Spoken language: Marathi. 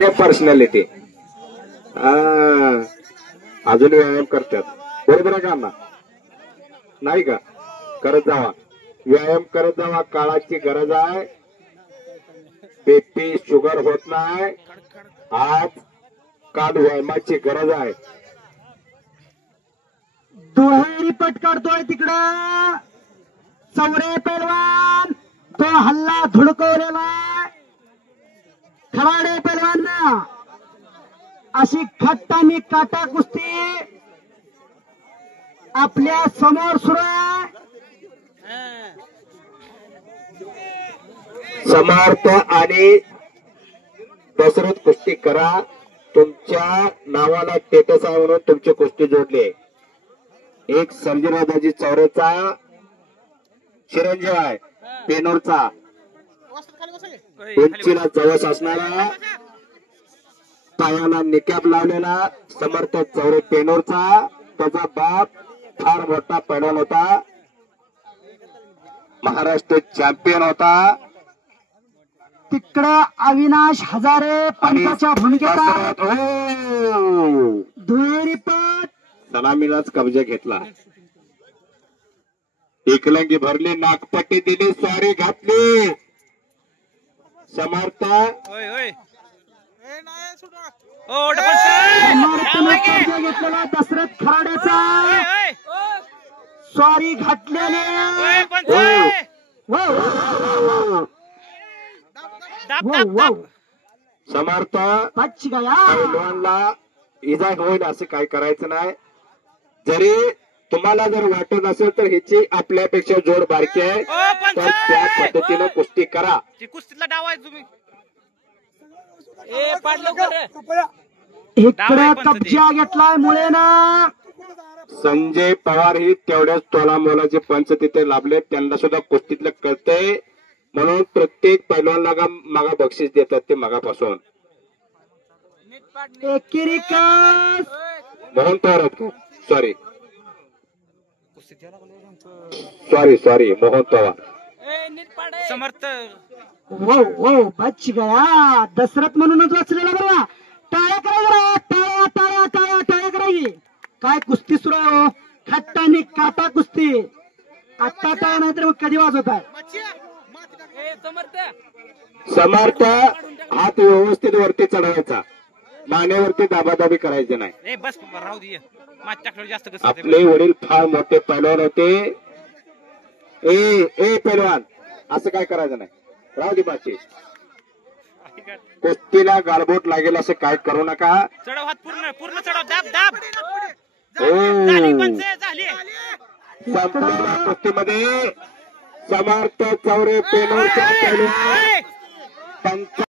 पर्सनॅलिटी अजून व्यायाम करतात. बरोबर आहे का अण्णा? नाही का? करत जावा, व्यायाम करत जावा. काळाची गरज आहे. बीपी शुगर होत नाही. आज काल व्यायामाची गरज आहे. दुहेरी पट काढतोय तिकडं चौरे पैलवान. तो हल्ला धुडकवलेला खराडे पैलवान. अशी खट्टानी काटा कुस्ती आपल्या समोर सुरू आहे. समर्थ आणि दशरथ कुस्ती करा. तुमच्या नावाला स्टेटस आहे म्हणून तुमची कुस्ती जोडली. एक सर्जराजाजी चौरेचा चिरंजीव आहे, पेनोरचा उंचीला जवळ असणारा, पायाला निकॅप लावलेला समर्थ चौरे पेनोरचा. त्याचा बाप फार मोठा पैलवान होता, महाराष्ट्र चॅम्पियन होता. तिकडं अविनाश हजारे पंचाच्या भूमिकेत दुहेरी पट सलामीलाच कब्जा घेतला. एकलंगी भरली, नागपट्टी दिली, स्वारी घातली. समर्थ घेतलेला दशरथ खराड्याचा स्वारी घातलेले. समर्थ पैलवानला पैलवानला इजा होईल असं काय करायचं नाही. जरी तुम्हाला जर वाटत असेल तर ह्याची आपल्यापेक्षा जोड बारकी आहे, तर त्या पद्धतीनं कुस्ती करा. कुस्तीला डाव आहे तुम्ही. इकडे कब्जा घेतलाय मुळे ना. संजय पवार ही तेवढ्याच तोला मोलाचे पंच तिथे लाभले. त्यांना सुद्धा कुस्तीतलं कळतंय म्हणून प्रत्येक पैलवानला मागा बक्षीस देतात ते मागापासून. एकेरी कस मोहन पवार सॉरी मोहन पवार. समर्थ बच गया. दशरथ म्हणूनच वाचलेला बघा. टाळ्या करा, टाळ्या टाळ्या टाळ्या टाळ्या करायची. काय कुस्ती सुरू आहे हो, खट्टानी काटा कुस्ती. आत्ता टाळ्या नाही तर मग कधी वाजवत आहे. समर्थ हात व्यवस्थित वरती चढवायचा, मानेवरती दाबादाबी करायची नाही. बस राहू दे, माझ्याकडे जास्त आपले वडील फार मोठे पैलवान होते. ए पैलवान असं काय करायचं नाही. राहू दे बाची. कुस्तीला गालबोट लागेल असं काय करू नका. चढव हात पूर्ण पूर्ण चढव. दाब दाब. संपूर्ण कुस्तीमध्ये समर्थ चौरे पेनोरच्या पैलवान